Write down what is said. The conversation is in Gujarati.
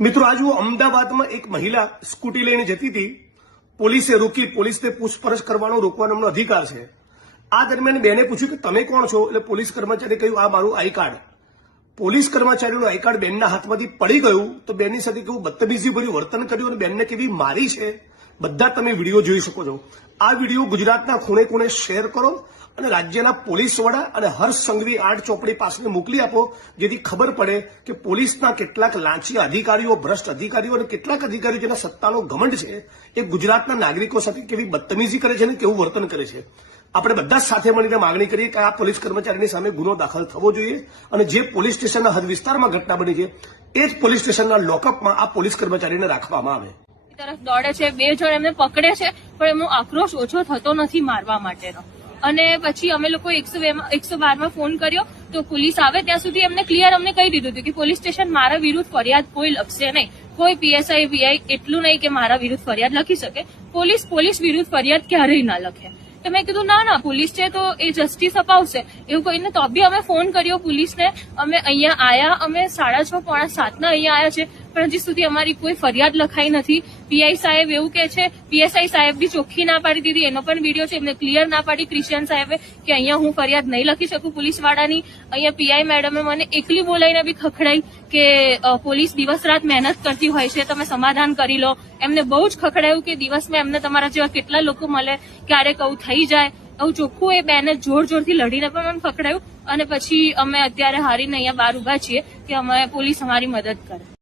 મિત્રો आज હું અમદાવાદમાં એક મહિલા સ્કૂટી લઈને જતી હતી, પોલીસે રોકી, પોલીસને પૂછપરછ કરવાનો રોકવાનો એમનો અધિકાર છે। આ દરમિયાન બેને પૂછ્યું કે તમે કોણ છો, એટલે પોલીસ કર્મચારીએ કહ્યું આ મારું આઈ કાર્ડ। પોલીસ કર્મચારીનું આઈ કાર્ડ બેનના હાથમાંથી પડી ગયું તો બેનની સાથે કેવું બદતમીજી ભર્યું વર્તન કર્યું અને બેનને કેવી મારી છે, બધા તમે વિડીયો જોઈ શકો છો। આ વિડીયો ગુજરાતના ખૂણે ખૂણે શેર કરો અને રાજ્યના પોલીસ વડા અને હર્ષ સંઘવી આર્ટ ચોપડી પાસે મોકલી આપો, જેથી ખબર પડે કે પોલીસના કેટલાક લાંચિયા અધિકારીઓ, ભ્રષ્ટ અધિકારીઓ અને કેટલાક અધિકારીઓ જેના સત્તાનો ઘમંડ છે એ ગુજરાતના નાગરિકો સાથે કેવી બદતમીજી કરે છે અને કેવું વર્તન કરે છે। આપણે બધા સાથે મળીને માંગણી કરીએ કે આ પોલીસ કર્મચારીની સામે ગુનો દાખલ થવો જોઈએ અને જે પોલીસ સ્ટેશનના હદ વિસ્તારમાં ઘટના બની છે એ જ પોલીસ સ્ટેશનના લોકઅપમાં આ પોલીસ કર્મચારીને રાખવામાં આવે। તરફ દોડે છે, 2 જણ એમને પકડે છે, પણ એમનો આક્રોશ ઓછો થતો નથી મારવા માટેનો। અને પછી અમે લોકો 112માં ફોન કર્યો તો પોલીસ આવે ત્યાં સુધી એમને ક્લિયર અમને કહી દીધું હતું કે પોલીસ સ્ટેશન મારા વિરુદ્ધ ફરિયાદ કોઈ લખશે નહીં, કોઈ પીએસઆઈ વીઆઈ એટલું નહીં કે મારા વિરુદ્ધ ફરિયાદ લખી શકે, પોલીસ વિરુદ્ધ ફરિયાદ ક્યારેય ના લખે। તો મેં કીધું ના પોલીસ છે તો એ જસ્ટિસ અપાવશે એવું કહીને તો બી અમે ફોન કર્યો પોલીસને। અમે અહીંયા આયા, અમે 6:30 પોણા 7 અહીંયા આયા છે, પણ હજી સુધી અમારી કોઈ ફરિયાદ લખાઈ નથી। પીઆઈ સાહેબ એવું કે છે, પીએસઆઈ સાહેબ બી ચોખ્ખી ના પાડી દીધી, એનો પણ વિડીયો છે, એમને ક્લિયર ના પાડી ક્રિશ્ચિયન સાહેબે કે અહીંયા હું ફરિયાદ નહીં લખી શકું પોલીસ વાળાની। અહીંયા પીઆઈ મેડમે મને એકલી બોલાવીને બી ખખડાઈ કે પોલીસ દિવસ રાત મહેનત કરતી હોય છે, તમે સમાધાન કરી લો। એમને બહુ જ ખખડાયું કે દિવસમાં એમને તમારા જેવા કેટલા લોકો મળે, ક્યારેક આવું થઈ જાય, આવું ચોખ્ખું એ બેને જોરથી લડીને પણ મને ખખડાયું। અને પછી અમે અત્યારે હારીને અહીંયા બહાર ઉભા છીએ કે અમે પોલીસ અમારી મદદ કરે।